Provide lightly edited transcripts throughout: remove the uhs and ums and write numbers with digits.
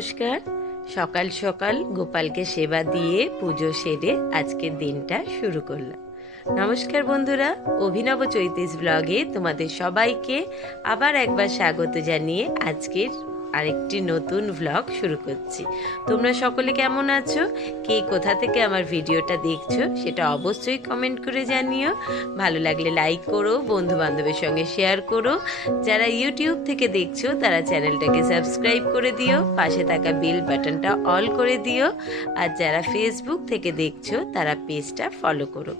নমস্কার। সকাল সকাল গোপালকে সেবা দিয়ে পুজো সেরে আজকের দিনটা শুরু করলাম। নমস্কার বন্ধুরা, অভিনব চৈতিশ ব্লগে তোমাদের সবাইকে আবার একবার স্বাগত জানিয়ে আজকের আরেকটি নতুন ব্লগ শুরু করছি। তোমরা সকলে কেমন আছো? কে কোথা থেকে আমার ভিডিওটা দেখছো সেটা অবশ্যই কমেন্ট করে জানিও। ভালো লাগলে লাইক করো, বন্ধু বান্ধবের সঙ্গে শেয়ার করো। যারা ইউটিউব থেকে দেখছো তারা চ্যানেলটাকে সাবস্ক্রাইব করে দিও, পাশে থাকা বেল বাটনটা অল করে দিও। আর যারা ফেসবুক থেকে দেখছো তারা পেজটা ফলো করো।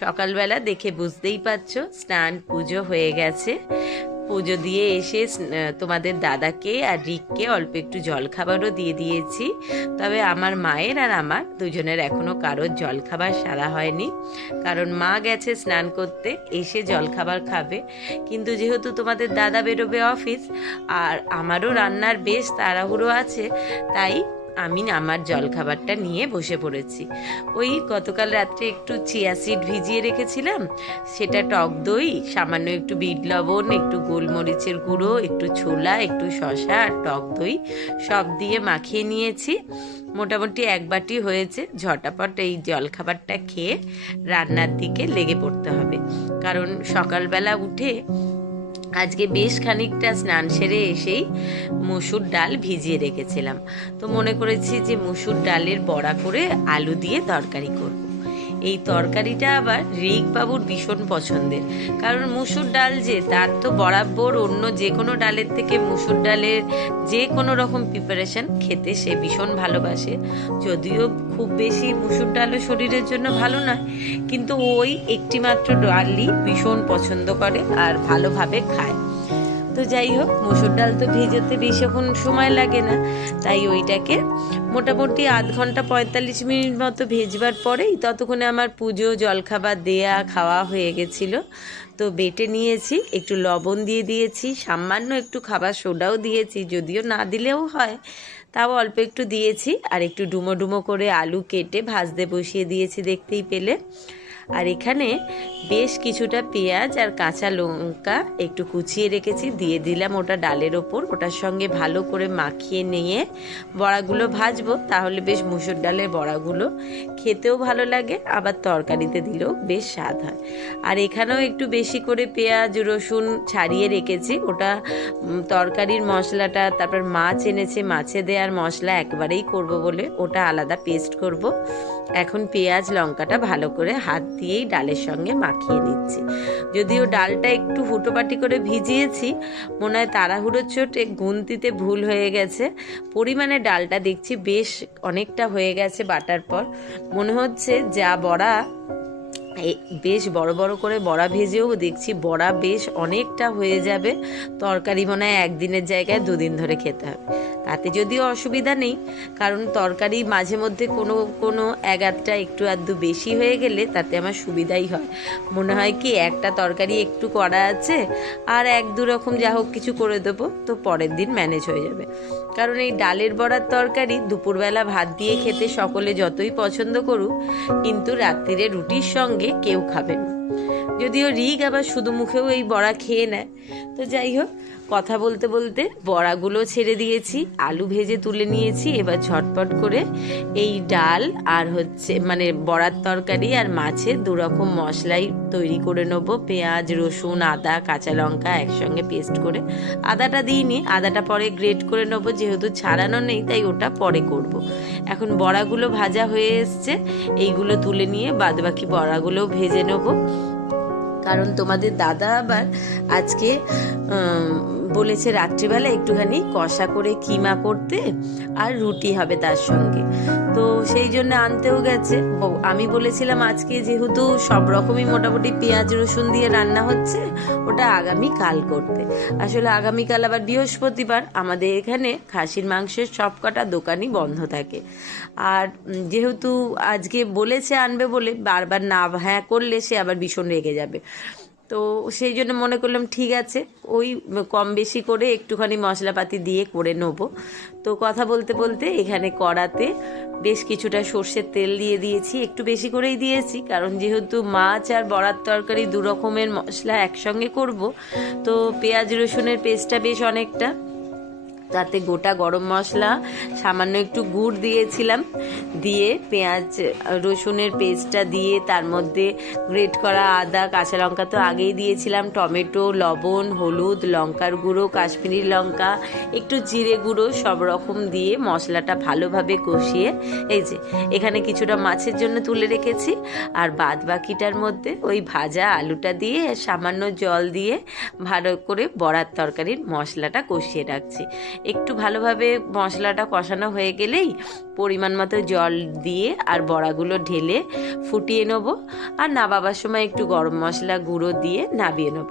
সকালবেলা দেখে বুঝতেই পারছো স্নান পুজো হয়ে গেছে। পুজো দিয়ে এসে তোমাদের দাদাকে আর রিককে অল্প একটু জলখাবারও দিয়ে দিয়েছি। তবে আমার মায়ের আর আমার দুজনের এখনো কারোর জলখাবার সারা হয়নি, কারণ মা গেছে স্নান করতে, এসে জলখাবার খাবে। কিন্তু যেহেতু তোমাদের দাদা বেরোবে অফিস আর আমারও রান্নার বেশ তাড়াহুড়ো আছে, তাই আমি আমার জলখাবারটা নিয়ে বসে পড়েছি। ওই গতকাল রাত্রে একটু চিয়া সিড ভিজিয়ে রেখেছিলাম, সেটা টক দই, সামান্য একটু বিট লবণ, একটু গোলমরিচের গুঁড়ো, একটু ছোলা, একটু শসা আর টক দই সব দিয়ে মাখিয়ে নিয়েছি। মোটামুটি এক বাটি হয়েছে। ঝটাপট এই জলখাবারটা খেয়ে রান্নার দিকে লেগে পড়তে হবে, কারণ সকালবেলা উঠে আজকে বেশ খানিকটা স্নান সেরে এসেই মসুর ডাল ভিজিয়ে রেখেছিলাম। তো মনে করেছি যে মসুর ডালের বড়া করে আলু দিয়ে তরকারি করব। এই তরকারিটা আবার রিক বাবুর ভীষণ পছন্দের, কারণ মুসুর ডাল যে তার তো বরাবর অন্য যে কোনো ডালের থেকে মুসুর ডালের যে কোনো রকম প্রিপারেশন খেতে সে ভীষণ ভালোবাসে। যদিও খুব বেশি মুসুর ডালও শরীরের জন্য ভালো নয়, কিন্তু ওই একটি মাত্র ডালই ভীষণ পছন্দ করে আর ভালোভাবে খায়। তো যাই হোক, মসুর ডাল তো ভেজাতে বেশিক্ষণ সময় লাগে না, তাই ওইটাকে মোটামুটি আধ ঘন্টা 45 মিনিট মতো ভেজবার পরেই ততক্ষণে আমার পুজো জলখাবার দেয়া খাওয়া হয়ে গেছিলো। তো বেটে নিয়েছি, একটু লবণ দিয়ে দিয়েছি, সামান্য একটু খাবার সোডাও দিয়েছি, যদিও না দিলেও হয়, তাও অল্প একটু দিয়েছি। আর একটু ডুমো ডুমো করে আলু কেটে ভাজতে বসিয়ে দিয়েছি, দেখতেই পেলে। আর এখানে বেশ কিছুটা পেঁয়াজ আর কাঁচা লঙ্কা একটু কুচিয়ে রেখেছি, দিয়ে দিলাম ওটা ডালের ওপর। ওটার সঙ্গে ভালো করে মাখিয়ে নিয়ে বড়াগুলো ভাজবো, তাহলে বেশ মুসুর ডালের বড়াগুলো খেতেও ভালো লাগে, আবার তরকারিতে দিলেও বেশ স্বাদ হয়। আর এখানেও একটু বেশি করে পেঁয়াজ রসুন ছাড়িয়ে রেখেছি, ওটা তরকারির মশলাটা, তারপর মাছ এনেছে, মাছে দেওয়ার মশলা একবারেই করব বলে ওটা আলাদা পেস্ট করব। এখন পেঁয়াজ লঙ্কাটা ভালো করে হাত দিয়েই ডালের সঙ্গে মাখিয়ে নিচ্ছি। যদিও ডালটা একটু হুটোপাটি করে ভিজিয়েছি, মনে হয় তাড়াহুড়োর চোটে গুনতিতে ভুল হয়ে গেছে। পরিমাণে ডালটা দেখছি বেশ অনেকটা হয়ে গেছে বাটার পর। মনে হচ্ছে যা বড়া, বেশ বড় বড় করে বড়া ভেজেও দেখছি বড়া বেশ অনেকটা হয়ে যাবে। তরকারি মনে হয় একদিনের জায়গায় দুদিন ধরে খেতে হবে। তাতে যদিও অসুবিধা নেই, কারণ তরকারি মাঝে মধ্যে কোনো কোনো এগাদটা একটু আধটু বেশি হয়ে গেলে তাতে আমার সুবিধাই হয়। মনে হয় কি একটা তরকারি একটু করা আছে আর এক দু রকম যা হোক কিছু করে দেবো, তো পরের দিন ম্যানেজ হয়ে যাবে। কারণ এই ডালের বড়ার তরকারি দুপুরবেলা ভাত দিয়ে খেতে সকলে যতই পছন্দ করুক, কিন্তু রাত্রিরে রুটির সঙ্গে কেউ খাবে না। যদিও রিক আবার শুধু মুখেও এই বড়া খেয়ে নেয়। তো যাই হোক, কথা বলতে বলতে বড়াগুলো ছেড়ে দিয়েছি, আলু ভেজে তুলে নিয়েছি। এবার ঝটপট করে এই ডাল আর মানে বড়ার তরকারি আর মাছের দুরকম মশলাই তৈরি করে নেব। পেঁয়াজ রসুন আদা কাঁচা লঙ্কা একসঙ্গে পেস্ট করে, আদাটা দিইনি, আদাটা পরে গ্রেট করে নেবো, যেহেতু ছাড়ানো নেই তাই ওটা পরে করব। এখন বড়াগুলো ভাজা হয়ে এসছে, এইগুলো তুলে নিয়ে বাদবাকি বড়াগুলোও ভেজে নেবো। কারণ তোমাদের দাদা আবার আজকে বলেছে রাত্রিবেলা একটুখানি কষা করে কিমা করতে, আর রুটি হবে তার সঙ্গে, তো সেই জন্য আনতেও গেছে। আমি বলেছিলাম আজকে যেহেতু সব রকমই মোটামুটি পেঁয়াজ রসুন দিয়ে রান্না হচ্ছে, ওটা আগামীকাল করতে। আসলে আগামীকাল আবার বৃহস্পতিবার, আমাদের এখানে খাসির মাংসের সব কটা দোকানই বন্ধ থাকে। আর যেহেতু আজকে বলেছে আনবে বলে, বারবার না হ্যাঁ করলে সে আবার ভীষণ রেগে যাবে। তো সেই জন্য মনে করলাম ঠিক আছে, ওই কম বেশি করে একটুখানি মশলাপাতি দিয়ে করে নেবো। তো কথা বলতে বলতে এখানে কড়াতে বেশ কিছুটা সর্ষের তেল দিয়ে দিয়েছি, একটু বেশি করেই দিয়েছি, কারণ যেহেতু মাছ আর বড়ার তরকারি দু রকমের মশলা একসঙ্গে করব, তো পেঁয়াজ রসুনের পেস্টটা বেশ অনেকটা। তাতে গোটা গরম মশলা, সামান্য একটু গুড় দিয়েছিলাম, দিয়ে পেঁয়াজ রসুনের পেস্টটা দিয়ে তার মধ্যে গ্রেট করা আদা, কাঁচা লঙ্কা তো আগেই দিয়েছিলাম, টমেটো, লবণ, হলুদ, লঙ্কার গুঁড়ো, কাশ্মীরি লঙ্কা, একটু জিরে গুঁড়ো সব রকম দিয়ে মশলাটা ভালোভাবে কষিয়ে এই যে এখানে কিছুটা মাছের জন্য তুলে রেখেছি, আর বাদ বাকিটার মধ্যে ওই ভাজা আলুটা দিয়ে সামান্য জল দিয়ে ভালো করে বড়ার তরকারির মশলাটা কষিয়ে রাখছি। একটু ভালোভাবে মশলাটা কষানো হয়ে গেলেই পরিমাণ মতো জল দিয়ে আর বড়াগুলো ঢেলে ফুটিয়ে নেব, আর নামাবার সময় একটু গরম মশলা গুঁড়ো দিয়ে নামিয়ে নেব।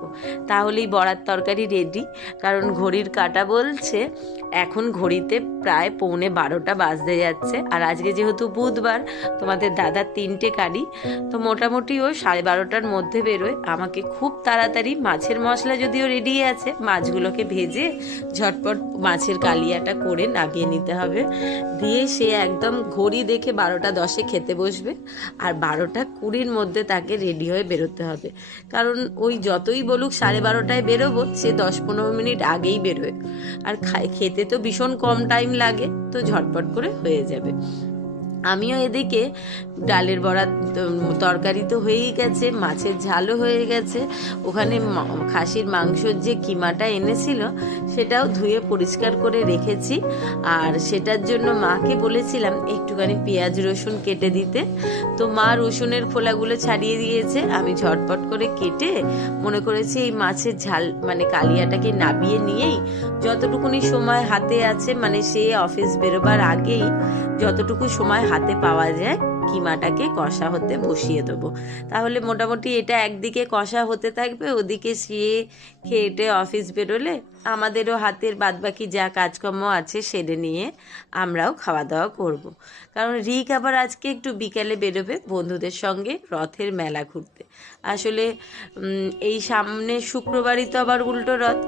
তাহলেই বড়ার তরকারি রেডি। কারণ ঘড়ির কাঁটা বলছে এখন ঘড়িতে প্রায় 11:45 বাজতে যাচ্ছে, আর আজকে যেহেতু বুধবার, তোমাদের দাদার 3টে গাড়ি, তো মোটামুটি ও 12:30টার মধ্যে বেরোয়। আমাকে খুব তাড়াতাড়ি মাছের মশলা যদিও রেডি আছে, মাছগুলোকে ভেজে ঝটপট মাছের কালিয়াটা করে নামিয়ে নিতে হবে। দিয়ে সে একদম ঘড়ি দেখে 12:10 খেতে বসবে, আর 12:20 মধ্যে তাকে রেডি হয়ে বেরোতে হবে। কারণ ওই যতই বলুক 12:30টায় বেরোবো, সে 10-15 মিনিট আগেই বেরোয়। আর খেতে তো ভীষণ কম টাইম লাগে, তো ঝটপট করে হয়ে যাবে। আমিও এদিকে ডালের বড়া তরকারি তো হয়েই গেছে, মাছের ঝালও হয়ে গেছে, ওখানে খাসির মাংসর যে কিমাটা এনেছিল সেটাও ধুয়ে পরিষ্কার করে রেখেছি। আর সেটার জন্য মাকে বলেছিলাম একটুখানি পেঁয়াজ রসুন কেটে দিতে, তো মা রসুনের খোলাগুলো ছাড়িয়ে দিয়েছে। আমি ঝটপট করে কেটে মনে করেছি এই মাছের ঝাল মানে কালিয়াটাকে নামিয়ে নিয়েই যতটুকুনি সময় হাতে আছে, মানে সে অফিস বেরোবার আগেই যতটুকু সময় হাতে পাওয়া যায় কিমাটাকে কষা হতে বসিয়ে দেবো। তাহলে মোটামুটি এটা একদিকে কষা হতে থাকবে, ওদিকে সে খেয়ে অফিস বেরোলে আমাদেরও হাতের বাদবাকি যা কাজকর্ম আছে সেরে নিয়ে আমরাও খাওয়া দাওয়া করব। কারণ রিক আবার আজকে একটু বিকেলে বেরোবে বন্ধুদের সঙ্গে রথের মেলা ঘুরতে। আসলে এই সামনে শুক্রবারই তো আবার উল্টো রথ,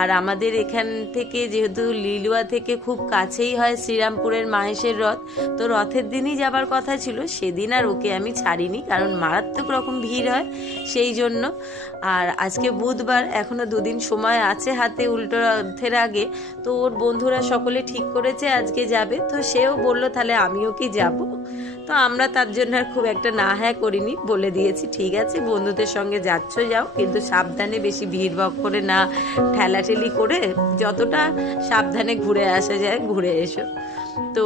আর আমাদের এখান থেকে যেহেতু লিলুয়া থেকে খুব কাছেই হয় শ্রীরামপুরের মাহেশের রথ, তো রথের দিনই যাবার কথা ছিল, সেদিন আর ওকে আমি ছাড়িনি, কারণ মারাত্মক রকম ভিড় হয় সেই জন্য। আর আজকে বুধবার, এখনো 2 দিন সময় আছে হাতে উল্টো রথের আগে, তো ওর বন্ধুরা সকলে ঠিক করেছে আজকে যাবে, তো সেও বলল তাহলে আমিও কি যাব। তো আমরা তার জন্য আর খুব একটা না হ্যাঁ করিনি, বলে দিয়েছি ঠিক আছে বন্ধুদের সঙ্গে যাচ্ছ যাও, কিন্তু সাবধানে, বেশি ভিড় ভাগ করে না, ঠেলাঠেলি করে যতটা সাবধানে ঘুরে আসা যায় ঘুরে এসো। তো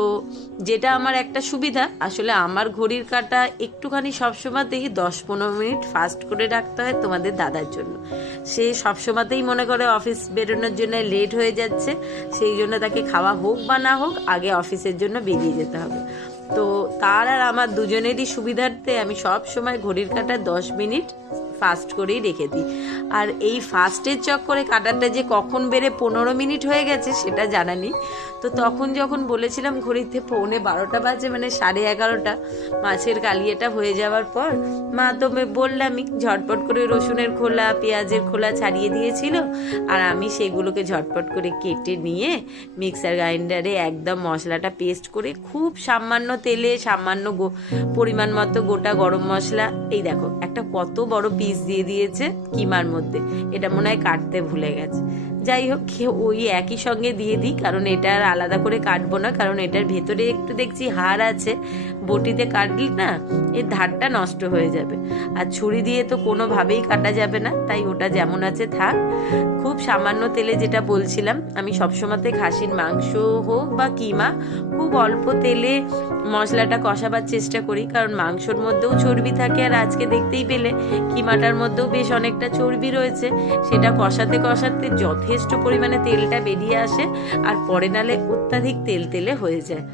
যেটা আমার একটা সুবিধা, আসলে আমার ঘড়ির কাঁটা একটুখানি সবসময়তেই 10-15 মিনিট ফাস্ট করে রাখতে হয় তোমাদের দাদার জন্য। সে সবসময়তেই মনে করে অফিস বেরোনোর জন্য লেট হয়ে যাচ্ছে, সেই জন্য তাকে খাওয়া হোক বা না হোক আগে অফিসের জন্য বেরিয়ে যেতে হবে। তো তার আর আমার দুজনেরই সুবিধার্থে আমি সব সময় ঘড়ির কাঁটা 10 মিনিট ফাস্ট করেই রেখে দিই। আর এই ফাস্টের চক্করে কাঁটাটা যে কখন বেড়ে 15 মিনিট হয়ে গেছে সেটা জানা নেই। তো তখন যখন বলেছিলাম ঘড়িতে 11:45 বাজে, মানে 11:30, মাছের কালিয়াটা হয়ে যাওয়ার পর মা তো বললামই ঝটপট করে রসুনের খোলা, পেঁয়াজের খোলা ছাড়িয়ে দিয়েছিল, আর আমি সেগুলোকে ঝটপট করে কেটে নিয়ে মিক্সার গ্রাইন্ডারে একদম মশলাটা পেস্ট করে খুব সামান্য তেলে সামান্য পরিমাণ মতো গোটা গরম মশলা, এই দেখো একটা কত বড় পিস দিয়ে দিয়েছে কিমার মধ্যে, এটা মনে হয় কাটতে ভুলে গেছে। যাই হোক ওই একই সঙ্গে দিয়ে দিই, কারণ এটা আর আলাদা করে কাটবো না, কারণ এটার ভেতরে একটু দেখছি হাড় আছে, বটিতে কাটলি না এর ধারটা নষ্ট হয়ে যাবে, আর ছুরি দিয়ে তো কোনোভাবেই কাটা যাবে না, তাই ওটা যেমন আছে থাক। খুব সামান্য তেলে, যেটা বলছিলাম আমি সবসময়তে খাসির মাংস হোক বা কিমা খুব অল্প তেলে মশলাটা কষাবার চেষ্টা করি, কারণ মাংসর মধ্যেও চর্বি থাকে, আর আজকে দেখতেই পেলে কিমাটার মধ্যেও বেশ অনেকটা চর্বি রয়েছে, সেটা কষাতে কষাতে যথেষ্ট পরিমাণে তেলটা বেরিয়ে আসে, আর পরে নালে অত্যাধিক তেল তেলে হয়ে যায়।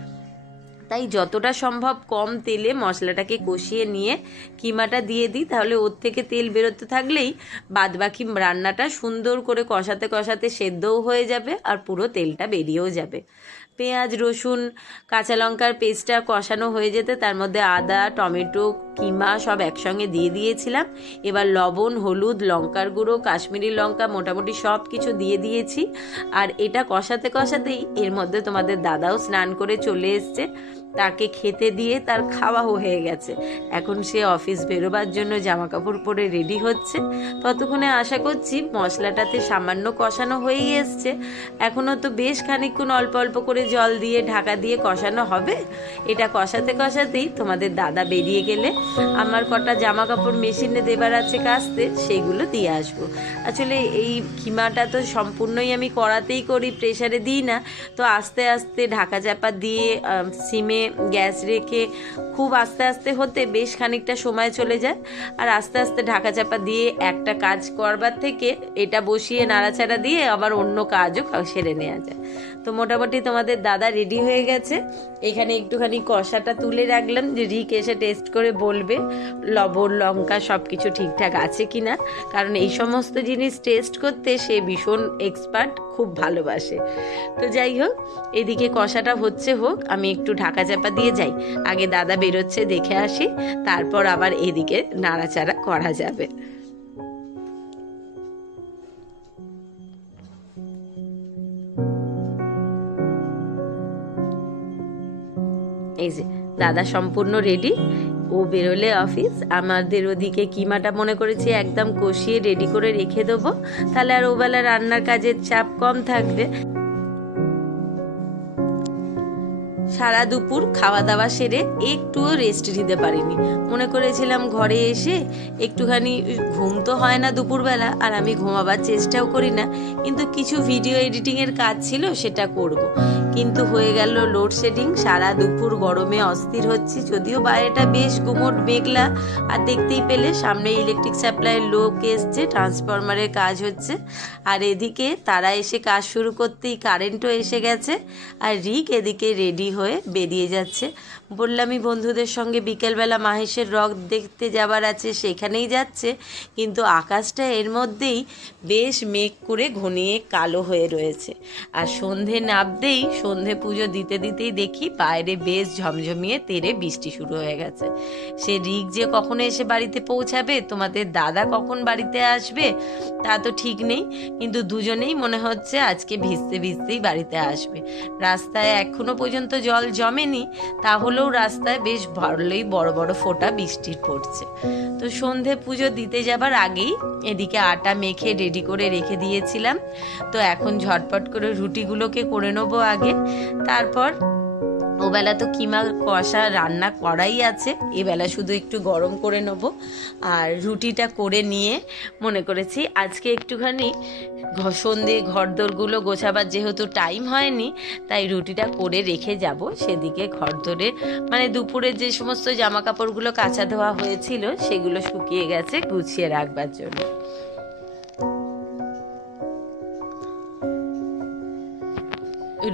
তাই যতটা সম্ভব কম তেলে মশলাটাকে কষিয়ে নিয়ে কিমাটা দিয়ে দিই, তাহলে ওর থেকে তেল বেরোতে থাকলেই বাদবাকি রান্নাটা সুন্দর করে কষাতে কষাতে সেদ্ধও হয়ে যাবে, আর পুরো তেলটা বেরিয়েও যাবে। পেঁয়াজ রসুন কাঁচা লঙ্কার পেস্টটা কষানো হয়ে যেতে তার মধ্যে আদা, টমেটো, কিমা সব একসঙ্গে দিয়ে দিয়েছিলাম। এবার লবণ, হলুদ, লঙ্কার গুঁড়ো, কাশ্মীরি লঙ্কা মোটামুটি সব কিছু দিয়ে দিয়েছি, আর এটা কষাতে কষাতেই এর মধ্যে তোমাদের দাদাও স্নান করে চলে এসছে। তাকে খেতে দিয়ে তার খাওয়া হয়ে গেছে। এখন সে অফিস বেরোবার জন্য জামা কাপড় পরে রেডি হচ্ছে। ততক্ষণে আশা করছি মশলাটাতে সামান্য কষানো হয়েই এসছে। এখনও তো বেশ খানিকক্ষণ অল্প অল্প করে জল দিয়ে ঢাকা দিয়ে কষানো হবে। এটা কষাতে কষাতেই তোমাদের দাদা বেরিয়ে গেলে আমার কটা জামা কাপড় মেশিনে দেবার আছে কাচতে, সেইগুলো দিয়ে আসবো। আসলে এই কিমাটা তো সম্পূর্ণই আমি কড়াতেই করি, প্রেসারে দিই না। তো আস্তে আস্তে ঢাকা চাপা দিয়ে সিমে গ্যাস রেখে খুব আস্তে আস্তে হতে বেশ খানিকটা সময় চলে যায়। আর আস্তে আস্তে ঢাকা চাপা দিয়ে একটা কাজ করবার থেকে এটা বসিয়ে নাড়াচাড়া দিয়ে আবার অন্য কাজও সেরে নেওয়া যায়। তো মোটামুটি তোমাদের দাদা রেডি হয়ে গেছে। এখানে একটুখানি কষাটা তুলে রাখলাম যে রিক এসে টেস্ট করে বলবে লবণ লঙ্কা সব কিছু ঠিকঠাক আছে কি না, কারণ এই সমস্ত জিনিস টেস্ট করতে সে ভীষণ এক্সপার্ট, খুব ভালোবাসে। তো যাই হোক, এদিকে কষাটা হোক, আমি একটু ঢাকা চাপা দিয়ে যাই, আগে দাদা বেরোচ্ছে দেখে আসি, তারপর আবার এদিকে নাড়াচাড়া করা যাবে। এই যে দাদা সম্পূর্ণ রেডি, ও বেরোলে অফিস। আমাদের ওদিকে কিমাটা মনে করেছি একদম কষিয়ে রেডি করে রেখে দেবো, তাহলে আর ওবেলা রান্নার কাজের চাপ কম থাকবে। সারা দুপুর খাওয়া দাওয়া সেরে একটুও রেস্ট নিতে পারিনি। মনে করেছিলাম ঘরে এসে একটুখানি ঘুম তো হয় না দুপুরবেলা, আর আমি ঘুমাবার চেষ্টাও করি না, কিন্তু কিছু ভিডিও এডিটিংয়ের কাজ ছিল সেটা করব। কিন্তু হয়ে গেল লোডশেডিং। সারা দুপুর গরমে অস্থির হচ্ছি, যদিও বাইরেটা বেশ গুমোট মেঘলা। আর দেখতেই পেলে সামনে ইলেকট্রিক সাপ্লাইয়ের লোক এসছে, ট্রান্সফরমারের কাজ হচ্ছে। আর এদিকে তারা এসে কাজ শুরু করতেই কারেন্টও এসে গেছে। আর রিক এদিকে রেডি হয়ে বেরিয়ে যাচ্ছে। বললামই বন্ধুদের সঙ্গে বিকেলবেলা মাহেশের রক দেখতে যাবার আছে, সেখানেই যাচ্ছে। কিন্তু আকাশটা এর মধ্যেই বেশ মেঘ করে ঘনিয়ে কালো হয়ে রয়েছে। আর সন্ধে নামতেই, সন্ধে পুজো দিতে দিতেই দেখি বাইরে বেশ ঝমঝমিয়ে তেড়ে বৃষ্টি শুরু হয়ে গেছে। সে রিক যে কখন এসে বাড়িতে পৌঁছাবে, তোমাদের দাদা কখন বাড়িতে আসবে তা তো ঠিক নেই, কিন্তু দুজনেই মনে হচ্ছে আজকে ভিজতে ভিজতেই বাড়িতে আসবে। রাস্তায় এখনো পর্যন্ত জল জমেনি, তাহলেও রাস্তায় বেশ ভালোই বড় বড় ফোঁটা বৃষ্টির পড়ছে। তো সন্ধে পুজো দিতে যাবার আগেই এদিকে আটা মেখে রেডি করে রেখে দিয়েছিলাম। তো এখন ঝটপট করে রুটিগুলোকে করে নেবো আগে, তারপর ওবেলা তো কিমা কষা রান্না করাই আছে, এবেলা শুধু একটু গরম করে নেবো। আর রুটিটা করে নিয়ে মনে করেছি আজকে একটুখানি সন্ধে ঘরদোরগুলো গোছাবার যেহেতু টাইম হয়নি, তাই রুটিটা করে রেখে যাব। সেদিকে ঘরদোরে মানে দুপুরের যে সমস্ত জামা কাপড়গুলো কাচা ধোয়া হয়েছিল সেগুলো শুকিয়ে গেছে, গুছিয়ে রাখবার জন্য।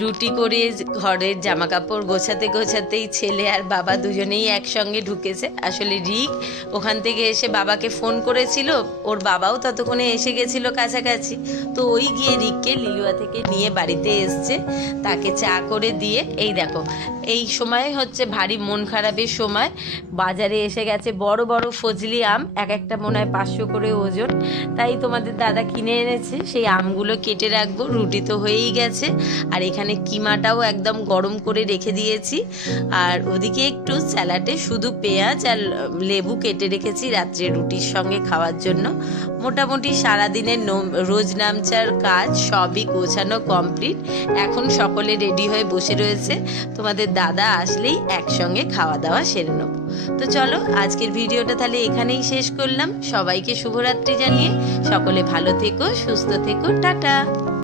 রুটি করে ঘরের জামা কাপড় গোছাতে গোছাতেই ছেলে আর বাবা দুজনেই একসঙ্গে ঢুকেছে। আসলে রিক ওখান থেকে এসে বাবাকে ফোন করেছিল, ওর বাবাও ততক্ষণে এসে গেছিল কাছাকাছি। তো ওই গিয়ে রিককে লিলুয়া থেকে নিয়ে বাড়িতে এসছে, তাকে চা করে দিয়ে এই দেখো এই সময় হচ্ছে ভারী মন খারাপের সময়। বাজারে এসে গেছে বড় বড় ফজলি আম, এক একটা মনে হয় 500 করে ওজন। তাই তোমাদের দাদা কিনে এনেছে, সেই আমগুলো কেটে রাখবো। রুটি তো হয়েই গেছে, আর এখানে কিমাটাও একদম গরম করে রেখে দিয়েছি। আর ওদিকে একটু স্যালাডে শুধু পেঁয়াজ আর লেবু কেটে রেখেছি রাত্রে রুটির সঙ্গে খাওয়ার জন্য। মোটামুটি সারাদিনের রোজ নামচার কাজ সবই গোছানো কমপ্লিট। এখন সকলে রেডি হয়ে বসে রয়েছে, তোমাদের দাদা আসলেই একসঙ্গে খাওয়া দাওয়া সেরে নেব। তো চলো আজকের ভিডিওটা তাহলে এখানেই শেষ করলাম। সবাইকে শুভরাত্রি জানিয়ে সকলে ভালো থেকো, সুস্থ থেকো, টাটা।